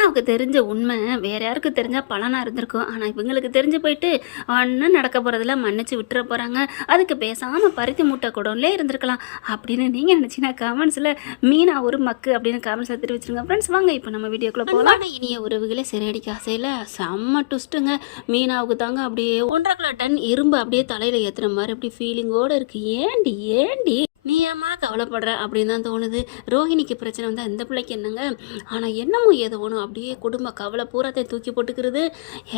மீனாவுக்கு தெரிஞ்ச உண்மை வேற யாருக்கு தெரிஞ்சா பலனாக இருந்திருக்கும். ஆனால் இவங்களுக்கு தெரிஞ்சு போயிட்டு ஒன்றும் நடக்க போகிறதில்ல, மன்னிச்சு விட்டுற போகிறாங்க. அதுக்கு பேசாமல் பருத்தி மூட்டை குடம்லே இருந்திருக்கலாம் அப்படின்னு நீங்கள் நினச்சிங்கன்னா கமெண்ட்ஸில் மீனா ஒரு மக்கு அப்படின்னு கமெண்ட்ஸில் தெரிவிச்சிருங்க. ஃப்ரெண்ட்ஸ் வாங்க இப்போ நம்ம வீடியோக்குள்ளே போகலாம். இனிய உறவுகளே சிறையடிக்க ஆசையில் செம்ம டுஸ்ட்டுங்க. மீனாவுக்கு தாங்க அப்படியே 1.5 கிலோ டன் இரும்பு அப்படியே தலையில் ஏற்றுற மாதிரி அப்படி ஃபீலிங்கோடு இருக்குது. ஏண்டி நீ ஏம்மா கவலைப்படுற அப்படின்னு தான் தோணுது. ரோஹிணிக்கு பிரச்சனை வந்தால் இந்த பிள்ளைக்கு என்னங்க, ஆனால் என்னமோ ஏதோ ஒன்று அப்படியே குடும்ப கவலை பூராத்தையும் தூக்கி போட்டுக்கிறது.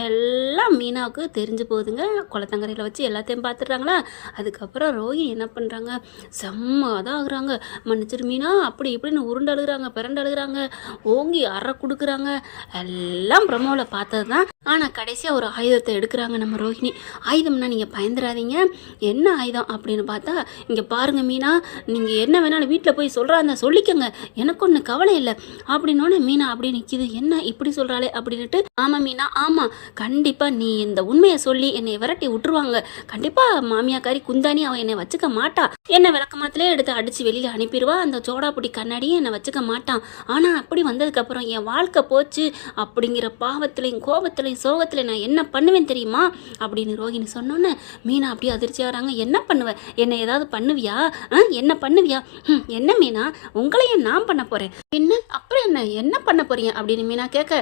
எல்லாம் மீனாவுக்கு தெரிஞ்சு போகுதுங்க. குளத்தங்கரையில் வச்சு எல்லாத்தையும் பார்த்துடுறாங்களா. அதுக்கப்புறம் ரோஹிணி என்ன பண்ணுறாங்க, செம்ம தான் ஆகுறாங்க. மன்னிச்சிரு மீனா அப்படி இப்படின்னு உருண்டு அழுகுறாங்க, பிறண்டு அழுகுறாங்க, ஓங்கி அறை கொடுக்குறாங்க. எல்லாம் ப்ரமோவில் பார்த்தது தான். ஆனால் கடைசியாக ஒரு ஆயுதத்தை எடுக்கிறாங்க நம்ம ரோஹிணி. ஆயுதம்னா நீங்கள் பயந்துடாதீங்க, என்ன ஆயுதம் அப்படின்னு பார்த்தா, இங்கே பாருங்கள் மீனா, நீங்கள் என்ன வேணாலும் வீட்டில் போய் சொல்கிறாங்க சொல்லிக்கோங்க, எனக்கு ஒன்று கவலை இல்லை அப்படின்னோடனே மீனா அப்படியே நிற்கிது. என்ன இப்படி சொல்கிறாளே அப்படின்ட்டு, ஆமாம் மீனா ஆமாம், கண்டிப்பாக நீ இந்த உண்மையை சொல்லி என்னை விரட்டி விட்டுருவாங்க. கண்டிப்பாக மாமியாக்காரி குந்தானி அவன் என்னை வச்சுக்க மாட்டா, என்னை விளக்கமாத்திலே எடுத்து அடித்து வெளியில் அனுப்பிடுவா. அந்த சோடாப்புடி கண்ணாடியும் என்னை வச்சுக்க மாட்டான். ஆனால் அப்படி வந்ததுக்கப்புறம் என் வாழ்க்கை போச்சு அப்படிங்கிற பாவத்திலையும் கோபத்திலையும் சோகத்தில் நான் என்ன பண்ணுவேன் தெரியுமா அப்படின்னு ரோஹிணி சொன்னோன்னே மீனா அப்படியே அதிர்ச்சி ஆகிறாங்க. என்ன பண்ணுவேன், என்னை ஏதாவது பண்ணுவியா, என்ன பண்ணுவியா, என்ன மீனா உங்களையும் நான் பண்ண போகிறேன், என்ன அப்புறம் என்ன பண்ண போறீங்க அப்படின்னு மீனா கேட்க,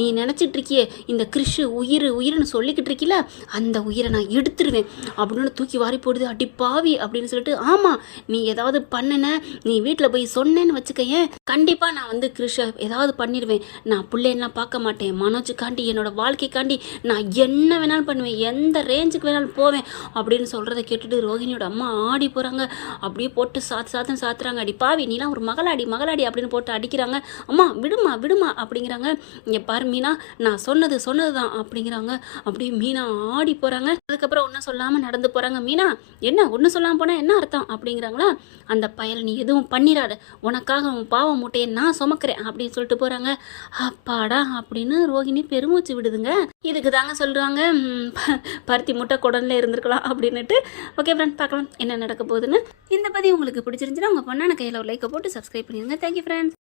நீ நினச்சிட்டு இருக்கியே இந்த கிறிஷு உயிர்னு சொல்லிக்கிட்டு இருக்கீல, அந்த உயிரை நான் எடுத்துருவேன் அப்படின்னு தூக்கி வாரி போடுது. அடிப்பாவி அப்படின்னு சொல்லிட்டு, ஆமாம் நீ ஏதாவது பண்ணுன, நீ வீட்டில் போய் சொன்னேன்னு வச்சுக்கையேன், கண்டிப்பாக நான் வந்து கிறிஷை ஏதாவது பண்ணிடுவேன். நான் பிள்ளைன்னா பார்க்க மாட்டேன், மனோஜுக்காண்டி என்னோட வாழ்க்கைக்காண்டி நான் என்ன வேணாலும் பண்ணுவேன், எந்த ரேஞ்சுக்கு வேணாலும் போவேன் அப்படின்னு சொல்கிறத கேட்டுட்டு ரோஹிணியோட அம்மா ஆடி போகிறாங்க. அப்படியே போட்டு சாத்துறாங்க. அடி பாவி நீலாம் ஒரு மகளாடி அப்படின்னு போட்டு அடிக்கிறாங்க. அம்மா விடுமா அப்படிங்கிறாங்க. இங்கே பாரு மீனா, நான் சொன்னது தான் அப்படிங்கிறாங்க. அப்படியே மீனா ஆடி போகிறாங்க. அதுக்கப்புறம் ஒன்றும் சொல்லாமல் நடந்து போகிறாங்க. மீனா என்ன ஒன்றும் சொல்லாமல் போனால் என்ன அர்த்தம் அப்படிங்கிறாங்களா. அந்த பயல் நீ எதுவும் பண்ணிடாத, உனக்காக உன் பாவ மூட்டையை நான் சுமக்கிறேன் அப்படின்னு சொல்லிட்டு போகிறாங்க. அப்பாடா அப்படின்னு ரோஹிணி பெருமூச்சு விடுதுங்க. இதுக்கு தாங்க சொல்கிறாங்க பருத்தி மூட்டை குடல்ல இருந்திருக்கலாம் அப்படின்னுட்டு. ஓகே ஃப்ரெண்ட், பார்க்கலாம் என்ன நடக்க போகுதுன்னு. இந்த பதிவு உங்களுக்கு பிடிச்சிருந்துச்சுன்னா உங்கள் பொண்ணான கையில் ஒரு லைக்கை போட்டு சப்ஸ்கிரைப் பண்ணிடுங்க. Thank you friends.